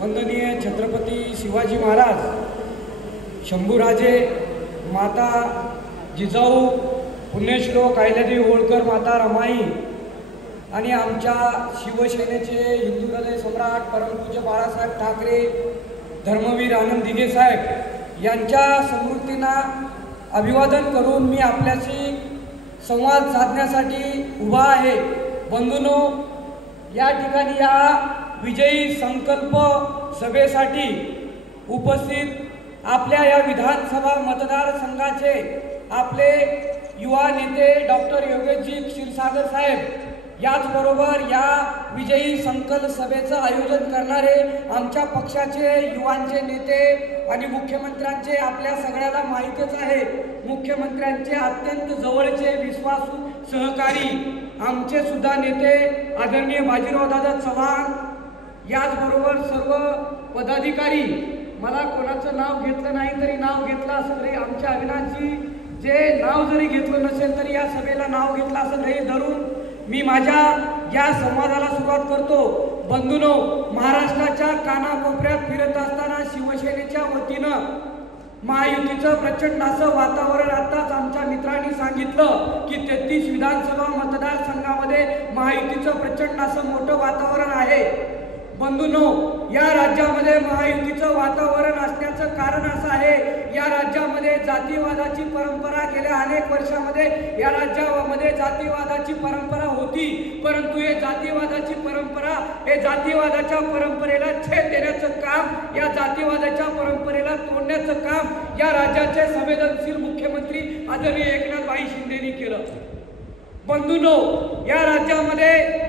वंदनीय छत्रपती शिवाजी महाराज, शंभूराजे, माता जिजाऊ, पुण्यश्लोक अहिल्यादेवी होळकर, माता रमाई आणि आमच्या शिवसेनेचे हिंदू हृदय सम्राट परमपूज्य बाळासाहेब ठाकरे, धर्मवीर आनंद दिघे साहेब यांच्या स्मृतींना अभिवादन करून मी आपल्याशी संवाद साधण्यासाठी उभा आहे। बंधूंनो, या ठिकाणी या विजयी संकल्प सभेसाठी उपस्थित आपल्या या विधानसभा मतदारसंघाचे आपले युवा नेते डॉक्टर योगेशजी क्षीरसागर साहेब, याचबरोबर या विजयी संकल्प सभेचं आयोजन करणारे आमच्या पक्षाचे युवांचे नेते आणि मुख्यमंत्र्यांचे आपल्या सगळ्याला माहितीच आहे, मुख्यमंत्र्यांचे अत्यंत जवळचे विश्वासू सहकारी आमचे सुद्धा नेते आदरणीय बाजीराव दादा चव्हाण, याचबरोबर सर्व पदाधिकारी, मला कोणाचं नाव घेतलं नाही तरी नाव घेतलं असेल रे आमच्या अविनाशजी, जे नाव जरी घेतलं नसेल तरी या सभेला नाव घेतलं असेल रे धरून मी माझ्या या संवादाला सुरुवात करतो। बंधूंनो, महाराष्ट्राच्या कानाकोपऱ्यात फिरत असताना शिवसेनेच्या वतीनं महायुतीचं प्रचंड असं वातावरण, आताच आमच्या मित्रांनी सांगितलं की 33 विधानसभा मतदारसंघामध्ये महायुतीचं प्रचंड असं मोठं वातावरण आहे। बंधूंनो, या राज्यामध्ये महायुतीचं वातावरण असण्याचं कारण असं आहे, या राज्यामध्ये जातीवादाची परंपरा गेल्या अनेक वर्षामध्ये या राज्यामध्ये जातीवादाची परंपरा होती, परंतु हे जातीवादाची परंपरा, हे जातीवादाच्या परंपरेला छेद देण्याचं काम, या जातीवादाच्या परंपरेला तोडण्याचं काम या राज्याचे संवेदनशील मुख्यमंत्री आदरणीय एकनाथ शिंदेनी केलं। बंधूंनो, या राज्यामध्ये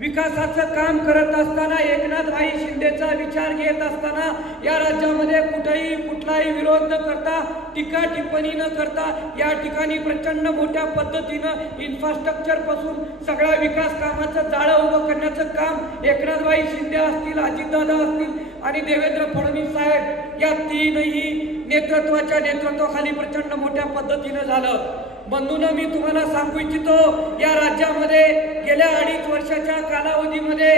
विकासाचं काम करत असताना, एकनाथ शिंदेचा विचार घेत असताना या राज्यामध्ये कुठलाही विरोध न करता, टीका टिप्पणी न करता या ठिकाणी प्रचंड मोठ्या पद्धतीनं इन्फ्रास्ट्रक्चर पासून सगळ्या विकास कामाचं जाळं उभं करण्याचं काम एकनाथ शिंदे असतील, अजितदादा असतील आणि देवेंद्र फडणवीस साहेब या तीनही नेतृत्वाच्या नेतृत्वाखाली प्रचंड मोठ्या पद्धतीनं झालं। बंधूंनो, मी तुम्हाला सांगू इच्छितो, या राज्यामध्ये गेल्या 2.5 वर्षाच्या कालावधीमध्ये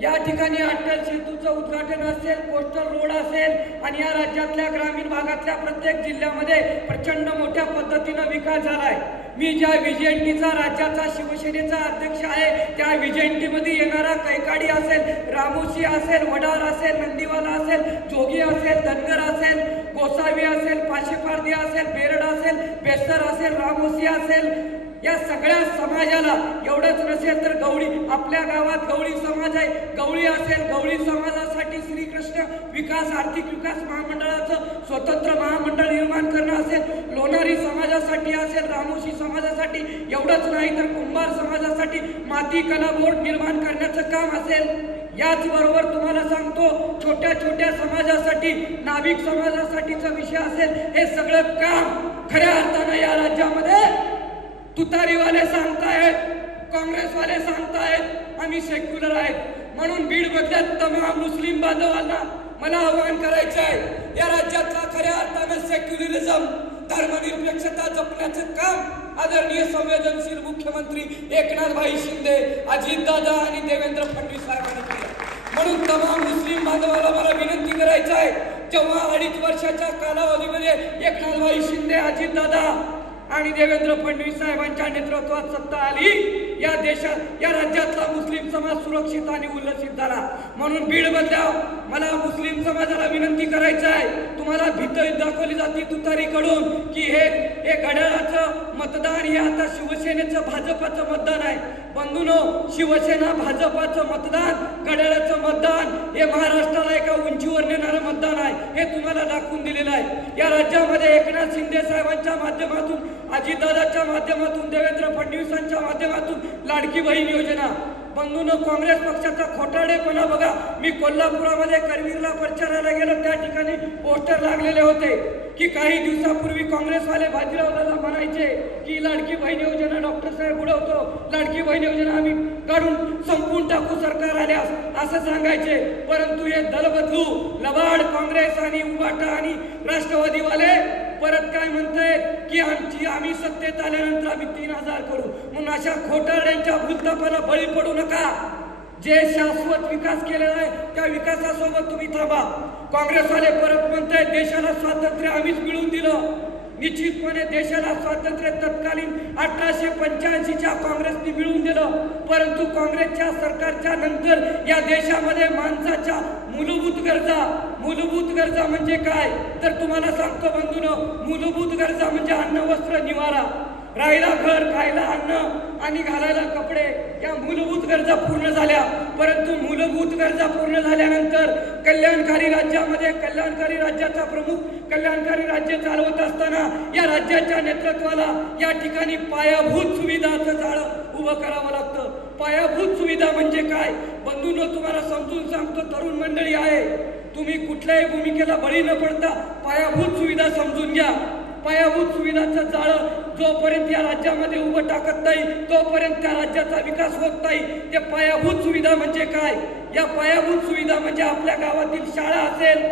या ठिकाणी अटल सेतूचं उद्घाटन असेल, कोस्टल रोड असेल आणि या राज्यातल्या ग्रामीण भागातल्या प्रत्येक जिल्ह्यामध्ये प्रचंड मोठ्या पद्धतीनं विकास झालाय। मी ज्या विजयंतीचा राज्याचा शिवसेनेचा अध्यक्ष आहे, त्या विजयंतीमध्ये येणारा कैकाडी असेल, रामोशी असेल, वडार असेल, नंदीवाला असेल, जोगी असेल, धनगर असेल, गोसावी असेल, पाशेपारधी असेल, बेरड असेल, बेस्तर असेल, रामोशी असेल, या सगळ्या समाजाला, एवढंच नसेल तर गवळी, आपल्या गावात गवळी समाज आहे, गवळी असेल, गवळी समाजासाठी श्रीकृष्ण विकास आर्थिक विकास महामंडळाचं स्वतंत्र महामंडळ निर्माण करणं असेल, लोणारी समाजासाठी असेल, रामोशी समाजासाठी, एवढंच नाही तर कुंभार समाजासाठी माती कला बोर्ड निर्माण करण्याचं काम असेल। याचबरोबर तुम्हाला सांगतो, छोट्या छोट्या समाजासाठी, नाभिक समाजासाठीचा विषय असेल, हे सगळं काम खऱ्या अर्थानं या राज्यामध्ये तुतारीवाले सांगतायत, काँग्रेसवाले सांगतायत आम्ही सेक्युलर आहेत, म्हणून बीड मधल्या तमाम मुस्लिम बांधवांना मला आवाहन करायचं आहे, या राज्यातला खऱ्या अर्थानं सेक्युलरिझम, धर्मनिरपेक्षता जपण्याचं काम आदरणीय संवेदनशील मुख्यमंत्री एकनाथ शिंदे, अजितदादा आणि देवेंद्र फडणवीस साहेबांनी केलं। म्हणून तमाम मुस्लिम बांधवाला मला विनंती करायचं आहे, जेव्हा 2.5 वर्षाच्या कालावधीमध्ये एकनाथ शिंदे, अजितदादा आणि देवेंद्र फडणवीस साहेबांच्या नेतृत्वात सत्ता आली, या देशात, या राज्यातला मुस्लिम समाज सुरक्षित आणि उल्लसित झाला। म्हणून बीडमधल्या मला मुस्लिम समाजाला विनंती करायचं आहे, तुम्हाला भीती दाखवली जाते तुतारीकडून की हे घड्याळाचं मतदान, हे आता शिवसेनेचं भाजपाचं मतदान आहे। बंधूंनो, शिवसेना भाजपाचं मतदान, घड्याळाचं मतदान हे महाराष्ट्राला एका उंचीवर नेणारं मतदान आहे, हे तुम्हाला दाखवून दिलेलं आहे। या राज्यामध्ये एकनाथ शिंदे साहेबांच्या माध्यमातून, अजितदादाच्या माध्यमातून, देवेंद्र फडणवीसांच्या माध्यमातून लाडकी बहीण योजना। बंधूंनो, काँग्रेस पक्षाचा खोटारडेपणा बघा, मी कोल्हापुरामध्ये करवीरला प्रचाराला गेलो, त्या ठिकाणी पोस्टर लागलेले होते की काही दिवसापूर्वी काँग्रेसवाले बाजीराव दादा म्हणायचे की लाडकी बहीण योजना डॉक्टर साहेब उडवतो, लाडकी बहीण योजना आम्ही काढून संपून टाकू सरकार आल्यास, असं सांगायचे। परंतु हे दल बदलू, लबाड काँग्रेस आणि उबाटा आणि राष्ट्रवादीवाले परत काय म्हणतायत की आम्ही सत्तेत आल्यानंतर आम्ही 3000 करू, म्हणून अशा खोटारड्यांच्या भूलथापाला बळी पडू नका। जे शाश्वत विकास केलेला आहे त्या विकासासोबत तुम्ही थांबा। काँग्रेसवाले परत म्हणतायत देशाला स्वातंत्र्य आम्हीच मिळवून दिलं। निश्चितपणे देशाला स्वातंत्र्य तत्कालीन 1885च्या काँग्रेसने मिळवून दिलं, परंतु काँग्रेसच्या सरकारच्या नंतर या देशामध्ये माणसाच्या मूलभूत गरजा म्हणजे काय तर तुम्हाला सांगतो बंधूंनो, मूलभूत गरजा म्हणजे अन्न वस्त्र निवारा, राहायला घर, खायला अन्न आणि घालायला कपडे, या मूलभूत गरजा पूर्ण झाल्या। परंतु मूलभूत गरजा पूर्ण झाल्यानंतर कल्याणकारी राज्यामध्ये कल्याणकारी राज्याचा प्रमुख कल्याणकारी राज्य चालवत असताना या राज्याच्या नेतृत्वाला या ठिकाणी पायाभूत सुविधाचं जाळं उभं करावं लागतं। पायाभूत सुविधा म्हणजे काय बंधूंनो, तुम्हाला समजून सांगतो, तरुण मंडळी आहे, तुम्ही कुठल्याही भूमिकेला बळी न पडता पायाभूत सुविधा समजून घ्या। पायाभूत सुविधाचं जाळं जोपर्यंत या राज्यामध्ये उभं टाकत नाही तोपर्यंत त्या राज्याचा विकास होत नाही। ते पायाभूत सुविधा म्हणजे काय? या पायाभूत सुविधा म्हणजे आपल्या गावातील शाळा असेल,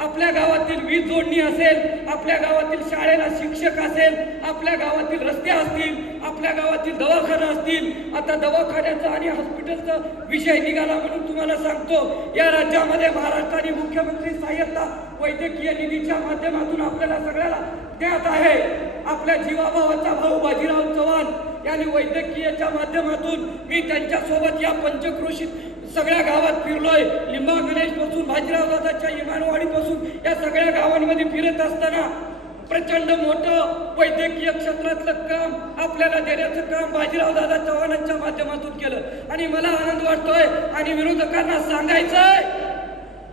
आपल्या गावातील वीज जोडणी असेल, आपल्या गावातील शाळेला शिक्षक असेल, आपल्या गावातील रस्ते असतील, आपल्या गावातील दवाखाना असतील। आता दवाखान्याचा आणि हॉस्पिटलचा विषय निघाला म्हणून तुम्हाला सांगतो, या राज्यामध्ये महाराष्ट्राने मुख्यमंत्री सहाय्यता वैद्यकीय निधीच्या माध्यमातून आपल्याला सगळ्याला देत आहे। आपल्या जीवाभावाचा भाऊ बाजीराव चव्हाण यांनी वैद्यकीयच्या माध्यमातून मी त्यांच्या सोबत या पंचक्रोशीत सगळ्या गावात फिरलोय। लिंबा गणेश पासून बाजीराव दादाच्या इमानवाडी पासून या सगळ्या गावांमध्ये फिरत असताना प्रचंड मोठं वैद्यकीय क्षेत्रातलं काम आपल्याला देण्याचं काम बाजीराव दादा चव्हाणांच्या माध्यमातून केलं आणि मला आनंद वाटतोय। आणि विरोधकांना सांगायचंय,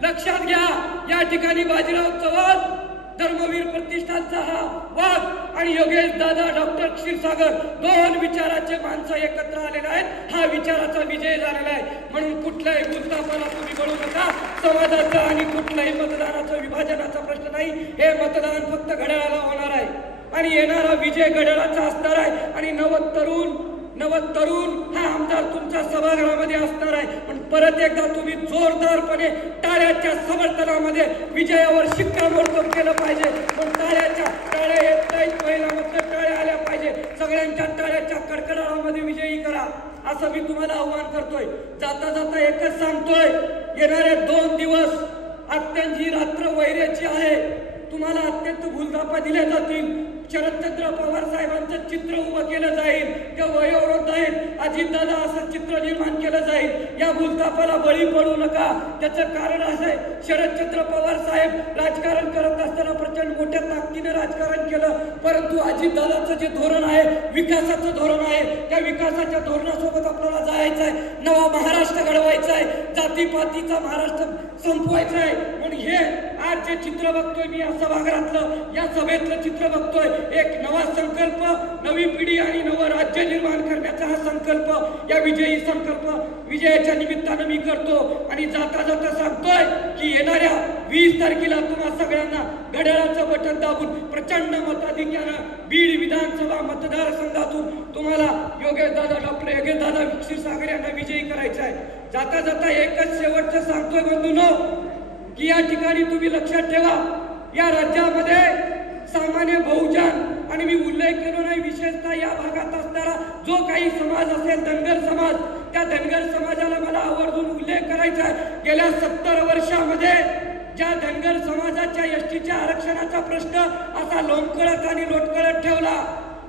लक्षात घ्या, या ठिकाणी बाजीराव चव्हाण, धर्मवीर प्रतिष्ठानचा हा वाघ आणि योगेश दादा डॉक्टर क्षीरसागर दोन विचाराचे माणसं एकत्र आलेले आहेत। हा विचाराचा विजय झालेला आहे म्हणून कुठल्याही गुंतापाला तुम्ही बळू नका। समाजाचा आणि कुठल्याही मतदानाचा विभाजनाचा प्रश्न नाही, हे मतदान फक्त घड्याळाला होणार आहे आणि येणारा विजय घड्याळाचा असणार आहे। आणि नव तरुण हा आमदार तुमच्या सभागृहामध्ये असणार आहे, पण परत एकदा तुम्ही जोरदारपणे टाळ्याच्या समर्थनामध्ये विजयावर शिक्कामोर्तब केलं पाहिजे। पण टाळ्या येत नाहीत, पहिला मतलब टाळ्या आल्या पाहिजे, सगळ्यांच्या टाळ्याच्या कडकडाटामध्ये विजयी करा असं मी तुम्हाला आव्हान करतोय। जाता जाता एकच सांगतोय, येणारे 2 दिवस अत्यंत ही रात्र वैऱ्याची आहे, तुम्हाला अत्यंत भूलथापा दिल्या जातील। शरदचंद्र पवार साहेबांचं चित्र उभं केलं जाईल, ते वयोवृद्ध आहेत, अजितदादा असं चित्र निर्माण केलं जाईल। या भूलथापाला बळी पडू नका। त्याचं कारण असं आहे, शरदचंद्र पवार साहेब राजकारण करत असताना प्रचंड मोठ्या ताकदीने राजकारण केलं, परंतु अजितदादाचं जे धोरण आहे, विकासाचं धोरण आहे, त्या विकासाच्या धोरणासोबत आपल्याला जायचं आहे, नवा महाराष्ट्र घडवायचा आहे, जातीपातीचा महाराष्ट्र संपवायचा आहे। म्हणून हे आज जे चित्र बघतोय मी या सभागृहातलं, या सभेतलं चित्र बघतोय, एक नवा संकल्प, नवी पिढी आणि नवं राज्य निर्माण करण्याचा हा संकल्प, या विजयी संकल्प विजयाच्या निमित्तानं मी करतो। आणि जाता जाता सांगतोय की येणाऱ्या 20 तारखेला तुम्हा सगळ्यांना घड्याळाचं बटन दाबून प्रचंड मताधिक्यानं बीड विधानसभा मतदारसंघातून तुम्हाला डॉक्टर योगेश दादा क्षीरसागर यांना विजयी करायचा आहे। जाता जाता एकच शेवटचं सांगतोय बंधूंनो, की या ठिकाणी तुम्ही लक्षात ठेवा, या राज्यामध्ये सामान्य बहुजन आणि मी उल्लेख केलो नाही, विशेषतः या भागात असणारा जो काही समाज असेल, धनगर समाज, त्या धनगर समाजाला मला आवर्जून उल्लेख करायचा आहे। गेल्या 70 वर्षामध्ये ज्या धनगर समाजाच्या एसटीच्या आरक्षणाचा प्रश्न असा लोंबकळत आणि लोटकळत ठेवला,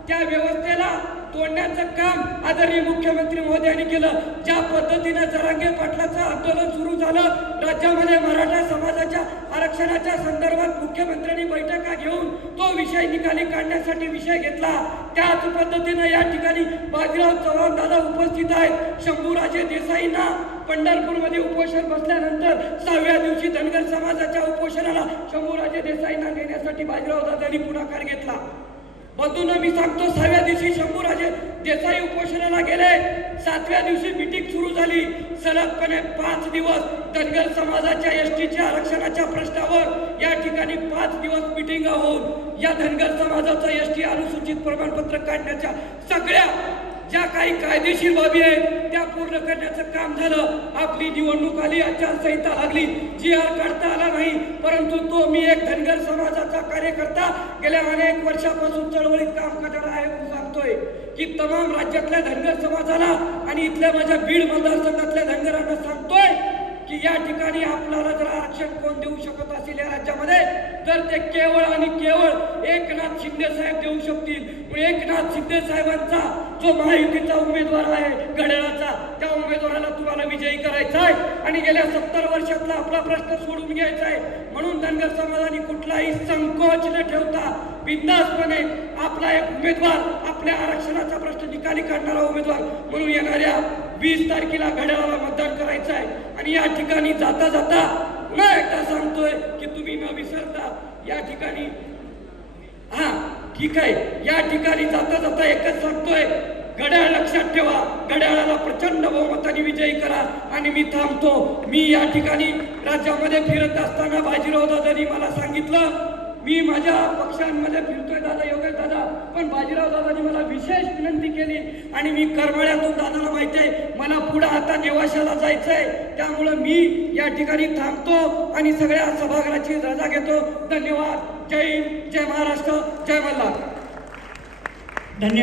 त्या व्यवस्थेला तोडण्याचं काम आदरणीय मुख्यमंत्री महोदयांनी केलं। ज्या पद्धतीने जरांगे पाटलाचं आंदोलन सुरू झालं, राज्यामध्ये मराठा समाजाच्या आरक्षणाच्या संदर्भात मुख्यमंत्र्यांनी बैठका घेऊन तो विषय निकाली काढण्यासाठी विषय घेतला, त्याच पद्धतीने या ठिकाणी बाजीराव चव्हाण दादा उपस्थित आहेत। शंभूराजे देसाईंना पंढरपूरमध्ये उपोषण बसल्यानंतर 6व्या दिवशी धनगर समाजाच्या उपोषणाला शंभूराजे देसाईंना नेण्यासाठी बाजीराव दादांनी पुढाकार घेतला। बंधूंना मी सांगतो, 6व्या दिवशी शंभूराजे देसाई उपोषणाला गेले, 7व्या दिवशी मीटिंग सुरू झाली। सलगपणे 5 दिवस धनगर समाजाच्या एसटीच्या आरक्षणाच्या प्रश्नावर या ठिकाणी 5 दिवस मीटिंग होऊन या धनगर समाजाचं एसटी अनुसूचित प्रमाणपत्र काढण्याच्या सगळ्या ज्या काही कायदेशीर बाबी आहेत त्या पूर्ण करण्याचं काम झालं। आपली निवडणूक आली, आचारसंहिता लागली, GR काढता आला नाही, परंतु तो मी एक धनगर समाजाचा कार्यकर्ता गेल्या अनेक वर्षापासून चळवळीत काम करणार आहे म्हणून सांगतो। सांगतोय की तमाम राज्यातल्या धनगर समाजाला आणि इथल्या माझ्या बीड मतदारसंघातल्या धनगरांना सांगतोय की या ठिकाणी आपल्याला जर आरक्षण कोण देऊ शकत असेल या राज्यामध्ये तर ते केवळ आणि केवळ एकनाथ शिंदे साहेब देऊ शकतील। एकनाथ शिंदे साहेबांचा जो महायुतीचा उमेदवार आहे घड्याळाचा, त्या उमेदवाराला तुम्हाला विजयी करायचा आहे आणि गेल्या 70 वर्षातला आपला प्रश्न सोडून घ्यायचा आहे। म्हणून धनगर समाजाने कुठलाही संकोच न ठेवता बिनधास्तपणे आपला एक उमेदवार, आपल्या आरक्षणाचा प्रश्न निकाली काढणारा उमेदवार म्हणून येणाऱ्या 20 तारखेला घड्याळाला मतदान करायचं आहे। आणि या ठिकाणी जाता जाता पुन्हा एकदा सांगतोय की तुम्ही न विसरता या ठिकाणी ठीक आहे, या ठिकाणी जाता जाता एकच सांगतोय, घड्याळ लक्षात ठेवा, घड्याळाला प्रचंड बहुमताने विजयी करा। आणि मी थांबतो। मी या ठिकाणी राज्यामध्ये फिरत असताना बाजीराव दादांनी मला सांगितलं, मी माझ्या पक्षांमध्ये फिरतोय दादा, योगेश दादा, पण बाजीराव दादांनी मला विशेष विनंती केली आणि मी करमाळ्यातून दादाला माहिती आहे मला पुढे आता नेवाशाला जायचंय, त्यामुळे मी या ठिकाणी थांबतो आणि सगळ्या सभागृहाची रजा घेतो। धन्यवाद। जय हिंद, जय महाराष्ट्र, जय मल्हार।